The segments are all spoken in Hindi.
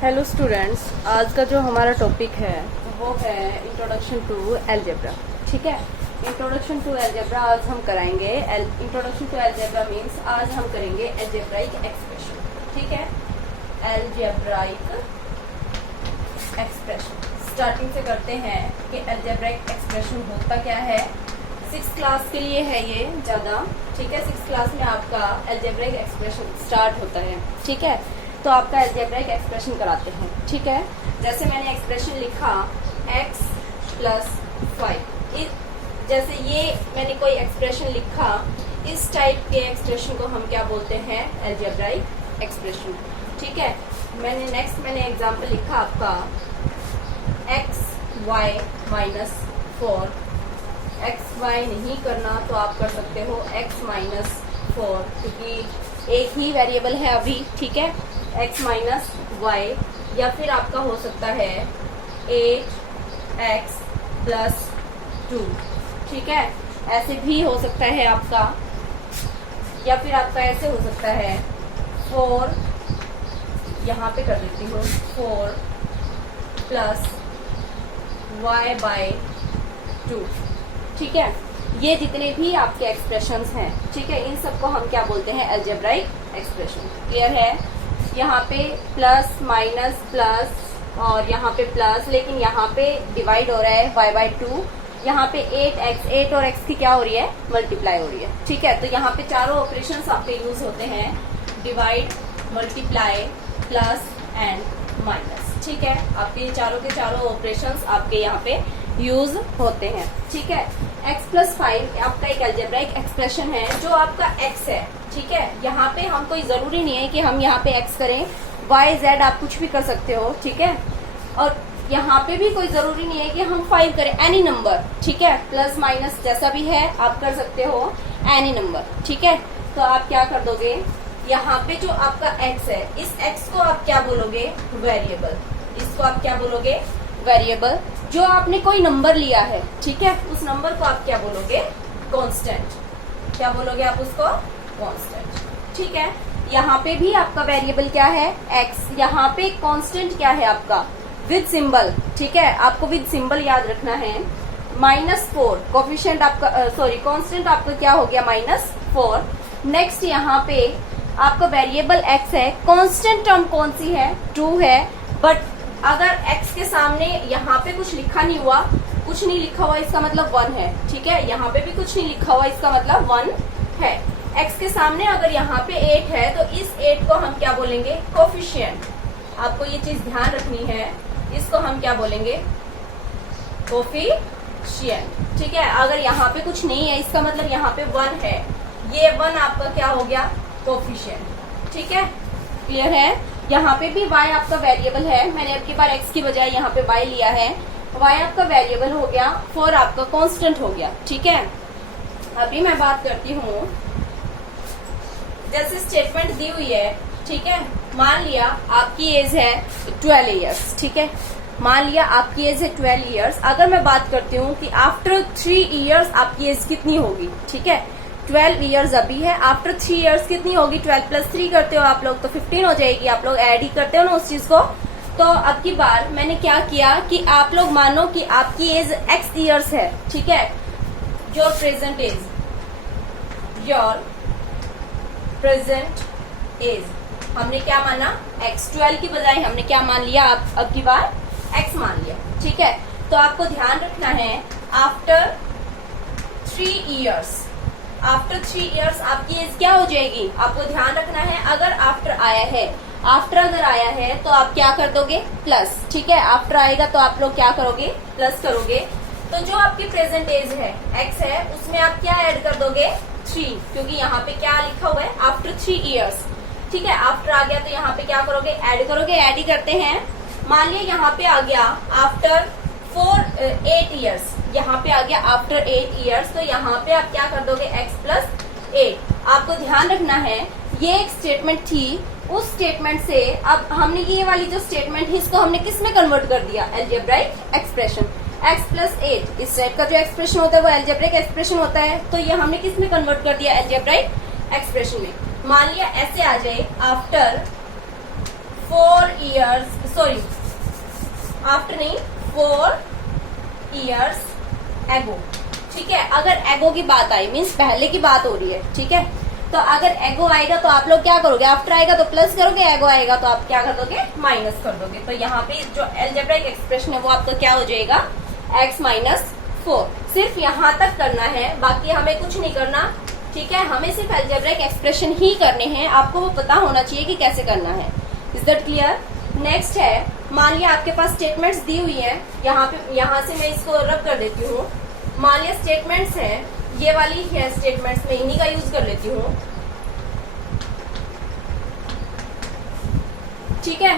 हेलो स्टूडेंट्स, आज का जो हमारा टॉपिक है वो है इंट्रोडक्शन टू अलजेब्रा। ठीक है, इंट्रोडक्शन टू अलजेब्रा आज हम कराएंगे। इंट्रोडक्शन टू अलजेब्रा मींस आज हम करेंगे अलजेब्राइक एक्सप्रेशन। ठीक है, अलजेब्राइक एक्सप्रेशन स्टार्टिंग से करते हैं कि अलजेब्राइक एक्सप्रेशन होता क्या है। 6th क्लास के लिए है ये ज़्यादा। ठीक है, 6th क्लास में आपका अलजेब्राइक एक्सप्रेशन स्टार्ट होता है। ठीक है, तो आपका अलजेब्राइक एक्सप्रेशन कराते हैं। ठीक है, जैसे मैंने एक्सप्रेशन लिखा x + 5, जैसे ये मैंने कोई एक्सप्रेशन लिखा, इस टाइप के एक्सप्रेशन को हम क्या बोलते हैं? Algebraic expression. ठीक है, मैंने एग्जांपल लिखा आपका xy - 4। xy नहीं करना तो आप कर सकते हो x - 4, क्योंकि एक ही वेरिएबल है अभी। ठीक है, x - y, या फिर आपका हो सकता है 8x + 2। ठीक है, ऐसे भी हो सकता है आपका, या फिर आपका ऐसे हो सकता है 4, यहाँ पे कर देती हूँ 4 + y/2। ठीक है, ये जितने भी आपके एक्सप्रेशंस हैं, ठीक है, इन सबको हम क्या बोलते हैं? Algebraic expression. क्लियर है? यहाँ पे प्लस माइनस प्लस और यहाँ पे प्लस, लेकिन यहाँ पे डिवाइड हो रहा है y/2। यहाँ पे 8 और x की क्या हो रही है? मल्टीप्लाई हो रही है। ठीक है, तो यहाँ पे चारों ऑपरेशंस आपके यूज होते हैं, divide, multiply, plus and minus. ठीक है, आपके ये चारों के चारों ऑपरेशंस आपके यहाँ पे यूज होते हैं। ठीक है, x + 5 आपका एक अलजेब्राइक एक्सप्रेशन है जो आपका x है। ठीक है, यहाँ पे हम कोई जरूरी नहीं है कि हम यहाँ पे x करें, y z आप कुछ भी कर सकते हो। ठीक है, और यहाँ पे भी कोई जरूरी नहीं है कि हम 5 करें, एनी नंबर। ठीक है, प्लस माइनस जैसा भी है आप कर सकते हो, एनी नंबर। ठीक है, तो आप क्या कर दोगे, यहाँ पे जो आपका x है, इस x को आप क्या बोलोगे? वेरिएबल। इसको आप क्या बोलोगे? वेरिएबल। जो आपने कोई नंबर लिया है, ठीक है, उस नंबर को आप क्या बोलोगे? कांस्टेंट। क्या बोलोगे आप उसको? कांस्टेंट। ठीक है, यहाँ पे भी आपका वेरिएबल क्या है? x। यहाँ पे कांस्टेंट क्या है आपका? With symbol. ठीक है, आपको विद सिंबल याद रखना है। -4 कोफिशिएंट आपका, कांस्टेंट आपका क्या हो गया? -4। नेक्स्ट यहाँ पे आपका वेरिएबल x है, कांस्टेंट टर्म कौन सी है? 2 है। बट अगर x के सामने यहाँ पे कुछ लिखा नहीं हुआ, कुछ नहीं लिखा हुआ, इसका मतलब 1 है। ठीक है, यहाँ पे भी कुछ नहीं लिखा हुआ, इसका मतलब 1 है। x के सामने अगर यहाँ पे 8 है तो इस 8 को हम क्या बोलेंगे? कोफिशिएंट। आपको ये चीज ध्यान रखनी है, इसको हम क्या बोलेंगे? कोफिशिएंट। ठीक है, अगर यहाँ पे कुछ नहीं है, इसका मतलब यहाँ पे 1 है, ये 1 आपका क्या हो गया? कोफिशिएंट। ठीक है, क्लियर है? यहाँ पे भी y आपका वेरिएबल है, मैंने अब की बार x की बजाय यहाँ पे y लिया है। y आपका वेरिएबल हो गया, 4 आपका कांस्टेंट हो गया। ठीक है, अभी मैं बात करती हूँ, जैसे स्टेटमेंट दी हुई है। ठीक है, मान लिया आपकी एज है 12 ईयर्स। ठीक है, मान लिया आपकी एज है 12 ईयर्स। अगर मैं बात करती हूँ कि आफ्टर 3 ईयर्स आपकी एज कितनी होगी? ठीक है, 12 ईयर्स अभी है, आफ्टर 3 ईयर्स कितनी होगी? 12 + 3 करते हो आप लोग तो 15 हो जाएगी। आप लोग ऐड ही करते हो ना उस चीज को। तो अब की बार मैंने क्या किया कि आप लोग मानो कि आपकी एज x ईयर्स है। ठीक है, your present age, your present age हमने क्या माना? x। 12 की बजाय हमने क्या मान लिया? अब की बार x मान लिया। ठीक है, तो आपको ध्यान रखना है, आफ्टर 3 ईयर्स, आफ्टर 3 ईयर्स आपकी एज क्या हो जाएगी? आपको ध्यान रखना है, अगर आफ्टर आया है, आफ्टर अगर आया है तो आप क्या कर दोगे? प्लस। ठीक है, आफ्टर आएगा तो आप लोग क्या करोगे? प्लस करोगे। तो जो आपकी प्रेजेंट एज है x है, उसमें आप क्या ऐड कर दोगे? 3, क्योंकि यहाँ पे क्या लिखा हुआ है? After 3 years. ठीक है, आफ्टर आ गया तो यहाँ पे क्या करोगे? ऐड करोगे। ऐड ही करते हैं। मान लिया यहाँ पे आ गया आफ्टर 8 ईयर्स, यहाँ पे आ गया आफ्टर 8 ईयर्स, तो यहाँ पे आप क्या कर दोगे? x + 8। आपको ध्यान रखना है, ये एक स्टेटमेंट थी, उस स्टेटमेंट से अब हमने ये वाली जो स्टेटमेंट है इसको हमने किस में कन्वर्ट कर दिया? Algebraic expression. x + 8 इस टाइप का जो एक्सप्रेशन होता है वो अलजेब्राइक एक्सप्रेशन होता है, तो ये हमने किस में कन्वर्ट कर दिया? अलजेब्राइक एक्सप्रेशन में। मान लिया ऐसे आ जाए, आफ्टर 4 ईयर्स सॉरी आफ्टर नहीं 4 years ago, ठीक है। अगर एगो की बात आई मीन्स पहले की बात हो रही है, ठीक है। तो अगर एगो आएगा तो आप लोग क्या करोगे, आफ्टर आएगा तो प्लस करोगे, एगो आएगा तो आप क्या कर दोगे, माइनस कर दोगे। तो यहाँ पे जो अलजेब्राइक एक्सप्रेशन है वो आपका क्या हो जाएगा, x माइनस 4। सिर्फ यहाँ तक करना है, बाकी हमें कुछ नहीं करना, ठीक है। हमें सिर्फ अलजेब्राइक एक्सप्रेशन ही करने हैं, आपको वो पता होना चाहिए कि कैसे करना है। Is that clear? नेक्स्ट है, मान लिया आपके पास स्टेटमेंट्स दी हुई है, यहाँ से मैं इसको रब कर देती हूँ। मान लिया स्टेटमेंट्स है, ये वाली है स्टेटमेंट्स, में इन्हीं का यूज कर लेती हूँ, ठीक है।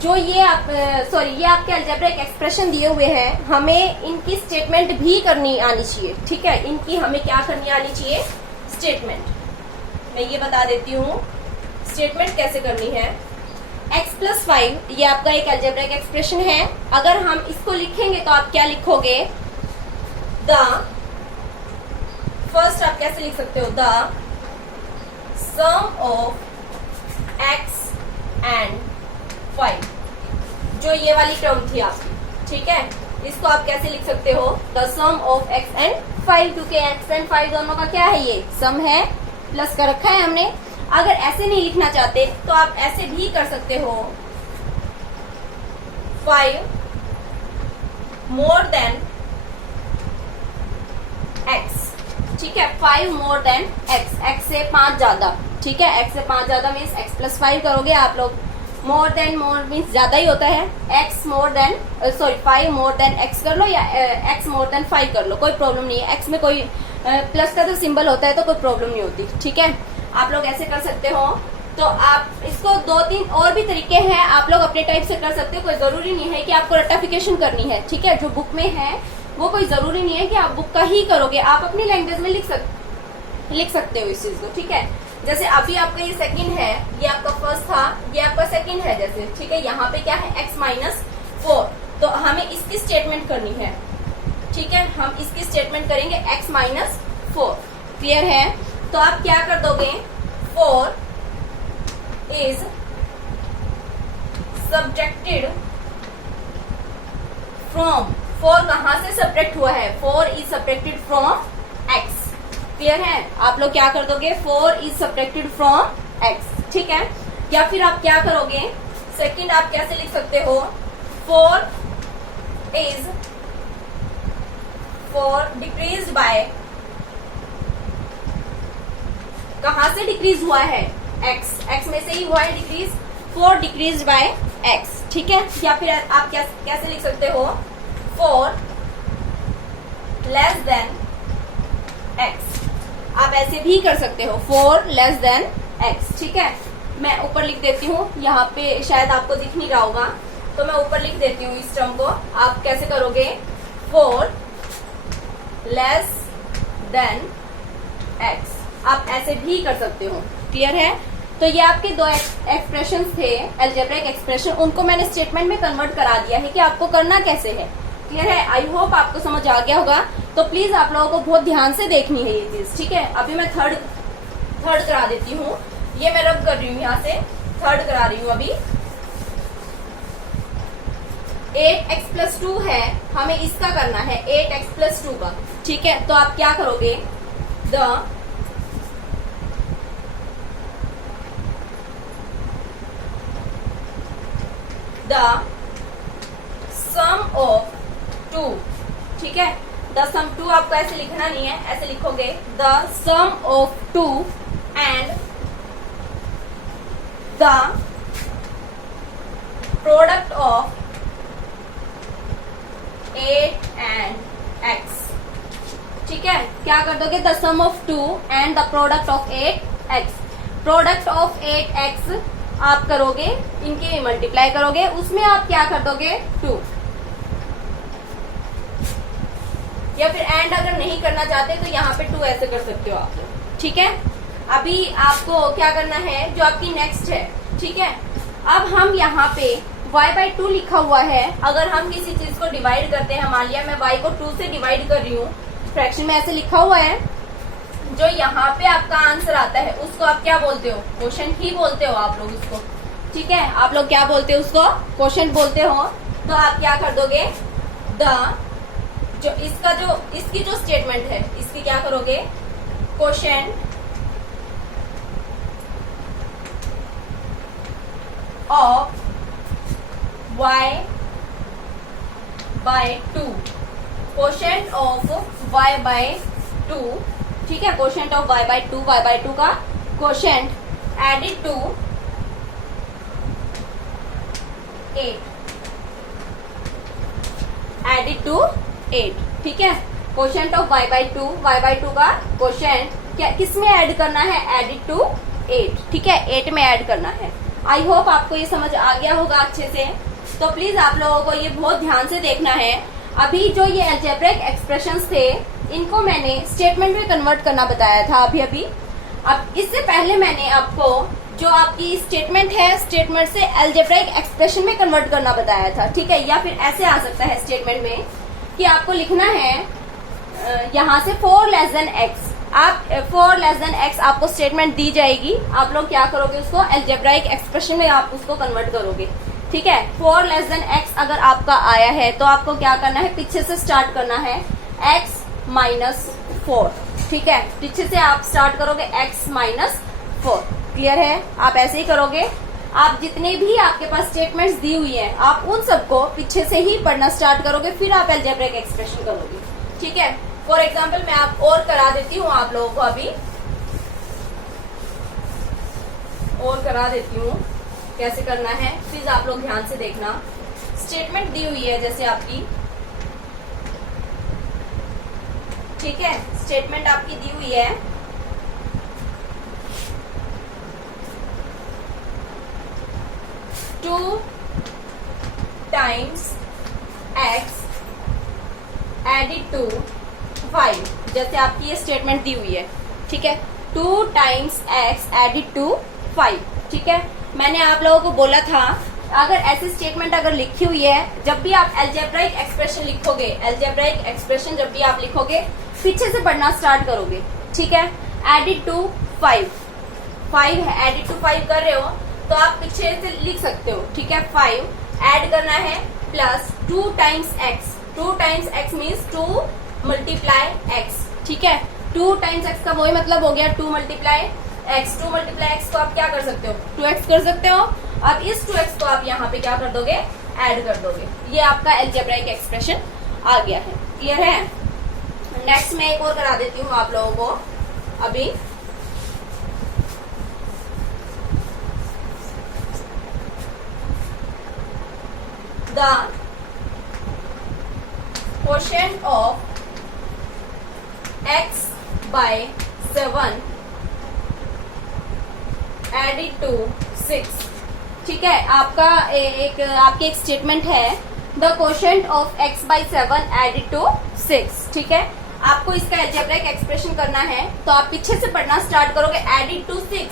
जो ये आप ये आपके अलजेब्रिक एक्सप्रेशन दिए हुए हैं, हमें इनकी स्टेटमेंट भी करनी आनी चाहिए, ठीक है। इनकी हमें क्या करनी आनी चाहिए, स्टेटमेंट। मैं ये बता देती हूँ स्टेटमेंट कैसे करनी है। x प्लस 5 ये आपका एक अलजेब्रिक एक्सप्रेशन है। अगर हम इसको लिखेंगे तो आप क्या लिखोगे, द फर्स्ट आप कैसे लिख सकते हो, the sum of x and 5, जो ये वाली टर्म थी आपकी, ठीक है। इसको आप कैसे लिख सकते हो, the sum of x and 5, क्योंकि x एंड 5 दोनों का क्या है, ये सम है, प्लस का रखा है हमने। अगर ऐसे नहीं लिखना चाहते तो आप ऐसे भी कर सकते हो, 5 मोर देन x, ठीक है। 5 मोर देन x से 5 ज्यादा, ठीक है। x से 5 ज्यादा मीन्स x प्लस 5 करोगे आप लोग। मोर देन, मोर मीन्स ज्यादा ही होता है। x more than 5 more than x कर लो, या x मोर देन 5 कर लो, कोई प्रॉब्लम नहीं है। x में कोई प्लस का तो सिंबल होता है तो कोई प्रॉब्लम नहीं होती, ठीक है। आप लोग ऐसे कर सकते हो। तो आप इसको 2-3 और भी तरीके हैं, आप लोग अपने टाइप से कर सकते हो। कोई जरूरी नहीं है कि आपको रट्टाफिकेशन करनी है, ठीक है। जो बुक में है वो कोई जरूरी नहीं है कि आप बुक का ही करोगे, आप अपनी लैंग्वेज में लिख सकते हो इस चीज को, ठीक है। जैसे अभी आपका ये सेकंड है, ये आपका फर्स्ट था, ये आपका सेकंड है जैसे, ठीक है। यहाँ पे क्या है, x माइनस 4, तो हमें इसकी स्टेटमेंट करनी है, ठीक है। हम इसकी स्टेटमेंट करेंगे x माइनस 4, क्लियर है। तो आप क्या कर दोगे, 4 इज सब्ट्रैक्टेड फ्रॉम, 4 कहां से सब्ट्रैक्ट हुआ है, 4 is subtracted from x, clear है। आप लोग क्या कर दोगे, 4 इज सब्ट्रैक्टेड फ्रॉम x, ठीक है। या फिर आप क्या करोगे, सेकंड आप कैसे लिख सकते हो, 4 डिक्रीज बाय, कहां से डिक्रीज हुआ है, x में से ही हुआ है डिक्रीज, 4 डिक्रीज बाय x, ठीक है। या फिर आप कैसे लिख सकते हो, 4 लेस देन x, आप ऐसे भी कर सकते हो, 4 लेस देन x, ठीक है। मैं ऊपर लिख देती हूँ, यहाँ पे शायद आपको दिख नहीं रहा होगा, तो मैं ऊपर लिख देती हूँ इस टर्म को। आप कैसे करोगे, 4 लेस देन x, आप ऐसे भी कर सकते हो, क्लियर है। तो ये आपके 2 एक्सप्रेशन थे अलजेब्रिक एक्सप्रेशन, उनको मैंने स्टेटमेंट में कन्वर्ट करा दिया है कि आपको करना कैसे है, क्लियर है। आई होप आपको समझ आ गया होगा। तो प्लीज आप लोगों को बहुत ध्यान से देखनी है ये चीज, ठीक है। अभी मैं थर्ड करा देती हूँ, ये मैं रब कर रही हूँ, यहाँ से थर्ड करा रही हूँ अभी। 8x प्लस 2 है, हमें इसका करना है 8x प्लस 2 का, ठीक है। तो आप क्या करोगे, द सम ऑफ 2, ठीक है। द सम 2 आपको ऐसे लिखना नहीं है, ऐसे लिखोगे the sum of 2 and the product of 8 and x, ठीक है। क्या कर दोगे, the sum of 2 and the product of 8x, product of 8x आप करोगे, इनके मल्टीप्लाई करोगे, उसमें आप क्या कर दोगे, 2। या फिर एंड अगर नहीं करना चाहते तो यहाँ पे 2 ऐसे कर सकते हो आप लोग, ठीक है। अभी आपको क्या करना है, जो आपकी नेक्स्ट है, ठीक है। अब हम यहाँ पे y/2 लिखा हुआ है, अगर हम किसी चीज को डिवाइड करते हैं, मान लिया मैं y को 2 से डिवाइड कर रही हूँ, फ्रैक्शन में ऐसे लिखा हुआ है, जो यहाँ पे आपका आंसर आता है उसको आप क्या बोलते हो, क्वोशंट ही बोलते हो आप लोग उसको, ठीक है, आप लोग क्या बोलते हो उसको, क्वोशेंट बोलते हो। तो आप क्या कर दोगे, इसकी जो स्टेटमेंट है इसकी क्या करोगे, quotient of y by 2, quotient of y by 2, ठीक है, क्वोशेंट ऑफ y बाय 2 का quotient added to 8, added to 8, ठीक है। क्वोशेंट ऑफ y बाय 2 का क्वोशेंट क्या किसमें ऐड करना है, एडिड टू 8, ठीक है, 8 में ऐड करना है। आई होप आपको ये समझ आ गया होगा अच्छे से। तो प्लीज आप लोगों को ये बहुत ध्यान से देखना है। अभी जो ये अलजेब्रिक एक्सप्रेशंस थे इनको मैंने स्टेटमेंट में कन्वर्ट करना बताया था अभी। अब इससे पहले मैंने आपको जो आपकी स्टेटमेंट है स्टेटमेंट से अलजेब्रिक एक्सप्रेशन में कन्वर्ट करना बताया था, ठीक है। या फिर ऐसे आ सकता है स्टेटमेंट में कि आपको लिखना है यहाँ से 4 लेस देन एक्स, आप 4 लेस देन एक्स आपको स्टेटमेंट दी जाएगी, आप लोग क्या करोगे उसको अलजेब्रिक एक्सप्रेशन में आप उसको कन्वर्ट करोगे, ठीक है। 4 लेस देन एक्स अगर आपका आया है तो आपको क्या करना है, पीछे से स्टार्ट करना है एक्स माइनस 4, ठीक है, पीछे से आप स्टार्ट करोगे एक्स माइनस 4, क्लियर है। आप ऐसे ही करोगे, आप जितने भी आपके पास स्टेटमेंट्स दी हुई हैं आप उन सबको पीछे से ही पढ़ना स्टार्ट करोगे, फिर आप अलजेब्रिक एक्सप्रेशन करोगे, ठीक है। फॉर एग्जाम्पल मैं आप और करा देती हूँ आप लोगों को, अभी और करा देती हूँ कैसे करना है, प्लीज आप लोग ध्यान से देखना। स्टेटमेंट दी हुई है जैसे आपकी, ठीक है, स्टेटमेंट आपकी दी हुई है 2 टाइम्स एक्स एडिड टू 5, जैसे आपकी ये स्टेटमेंट दी हुई है, ठीक है, 2 टाइम्स एक्स एडिड टू 5, ठीक है। मैंने आप लोगों को बोला था अगर ऐसी स्टेटमेंट अगर लिखी हुई है, जब भी आप अलजेब्रिक एक्सप्रेशन लिखोगे, अलजेब्रिक एक्सप्रेशन जब भी आप लिखोगे पीछे से पढ़ना स्टार्ट करोगे, ठीक है। एडिड टू 5 है, एडिड टू 5 कर रहे हो तो आप पीछे से लिख सकते हो, ठीक है। 5 ऐड करना है plus 2 times x, 2 times x means 2 multiply x, ठीक है। 2 टाइम्स एक्स का वही मतलब हो गया 2 मल्टीप्लाई एक्स, 2 मल्टीप्लाई एक्स को आप क्या कर सकते हो, 2x कर सकते हो। अब इस 2x को आप यहाँ पे क्या कर दोगे, ऐड कर दोगे, ये आपका अलजेब्रिक एक्सप्रेशन आ गया है, क्लियर है। नेक्स्ट मैं एक और करा देती हूँ आप लोगों को अभी। The quotient of x by 7 added to 6, ठीक है। आपका आपकी एक स्टेटमेंट है the quotient of x by 7 added to 6, ठीक है। आपको इसका अलजेब्रिक एक्सप्रेशन करना है तो आप पीछे से पढ़ना स्टार्ट करोगे, एडिड टू 6,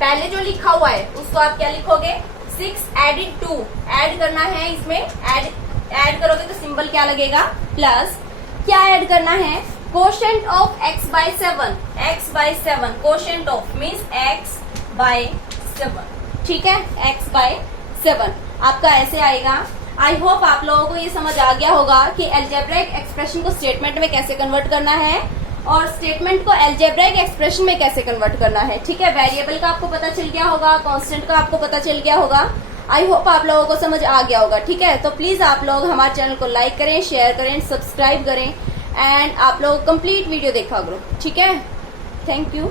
पहले जो लिखा हुआ है उसको आप क्या लिखोगे, 6 एडिड टू, ऐड करना है इसमें, ऐड करोगे तो सिंबल क्या लगेगा, प्लस, क्या ऐड करना है, quotient of x by 7, x by 7, quotient of means x by 7, ठीक है, x बाय 7 आपका ऐसे आएगा। आई होप आप लोगों को ये समझ आ गया होगा कि अलजेब्रिक एक्सप्रेशन को स्टेटमेंट में कैसे कन्वर्ट करना है और स्टेटमेंट को अलजेब्रिक एक्सप्रेशन में कैसे कन्वर्ट करना है, ठीक है। वेरिएबल का आपको पता चल गया होगा, कांस्टेंट का आपको पता चल गया होगा। आई होप आप लोगों को समझ आ गया होगा, ठीक है। तो प्लीज आप लोग हमारे चैनल को लाइक करें, शेयर करें, सब्सक्राइब करें एंड आप लोग कंप्लीट वीडियो देखा करो, ठीक है। Thank you.